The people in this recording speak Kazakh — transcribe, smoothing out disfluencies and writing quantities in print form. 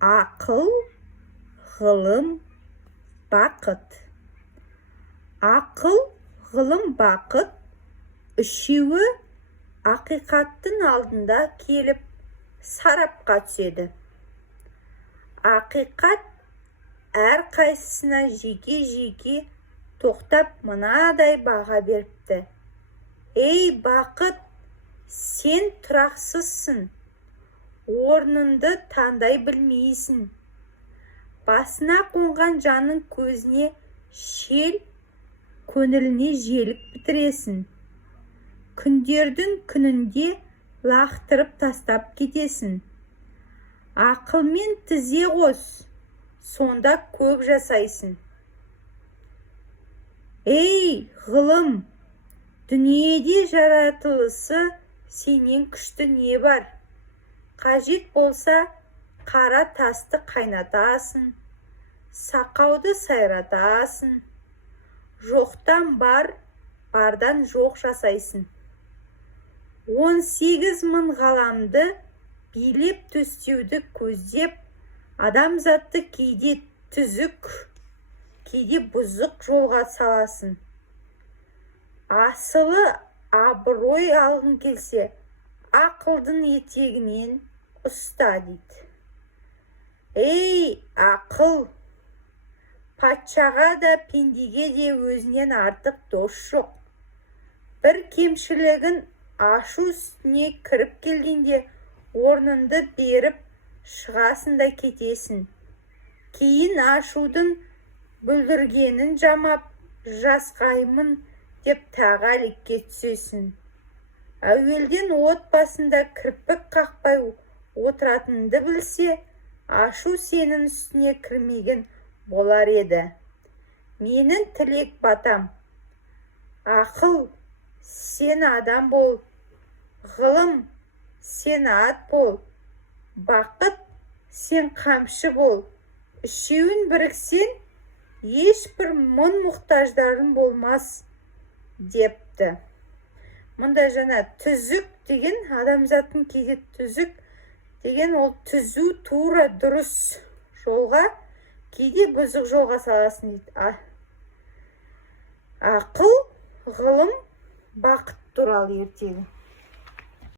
ақыл, ғылым, бақыт. Ақыл, ғылым, бақыт үшеуі ақиқаттың алдында келіп сарапқа түседі. Ақиқат әрқайсысына жеке-жеке тоқтап мынадай баға беріпті. Ей бақыт, сен тұрақсызсың, орныңды таңдай білмейсің. Басына қонған жанның көзіне шел, көңіліне желік бітіресің. Күндердің күнінде лақтырып тастап кетесің. Ақылмен тізе қос, сонда көп жасайсың. Ей ғылым, дүниеде жаратылысы сенен күшті не бар? Қажет болса, қара тасты қайнатасың, сақауды сайратасың. Жоқтан бар, бардан жоқ жасайсың. 18 мың ғаламды билеп төстеуді көздеп, адамзатты кейде түзік, кейде бұзық жолға саласың. Асылы абырой алғың келсе, ақылдың етегінен ұста дейді. Ей ақыл, патшаға да пендеге де өзінен артық дос жоқ. Бір кемшілігін ашу үстіне кіріп келгенде орныңды беріп шығасың да кетесің. Кейін ашудың бүлдіргенін жамап, жасқаймын деп тағы әлекке түсесің. Әуелден отбасында кірпік қақпай отыратынды білсе, ашу сенің үстіне кірмеген болар еді. Менің тілек батам. Ақыл, сен адам бол. Ғылым, сен ат бол. Бақыт, сен қамшы бол. Үшеуін біріксен, ешбір мұң-мұқтаждарың болмас, депті. Мұнда жаңа түзік деген, адамзаттың кейде түзік деген, ол түзу, тура, дұрыс жолға, кейде бұзық жолға саласын дейді. Ақыл, ғылым, бақыт туралы ертегі.